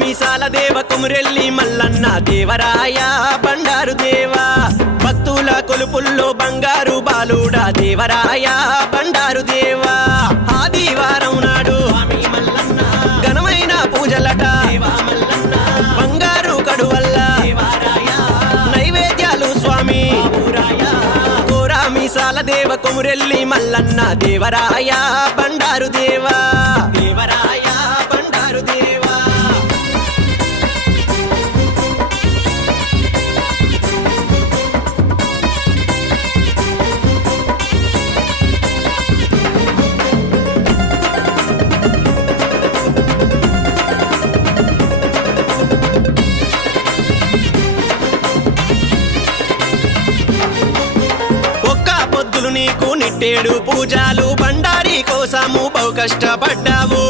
మీసాల దేవ కొమురెల్లి మల్లన్న దేవరాయ బండారు దేవా భక్తుల కొలుపుల్లో బంగారు బాలుడా దేవరాయ బండారు దేవా ఆదివారం నాడు మల్లన్న ఘనమైన పూజలట బంగారు కడువల్ల నైవేద్యాలు స్వామి కోరా మీసాల దేవ కొమురెల్లి మల్లన్న దేవరాయ బండారు దేవా దేవరాయ బండారు దేవా పొద్దులు నీకు నిట్టేడు పూజాలు బండారి కోసము బహు కష్టపడ్డావు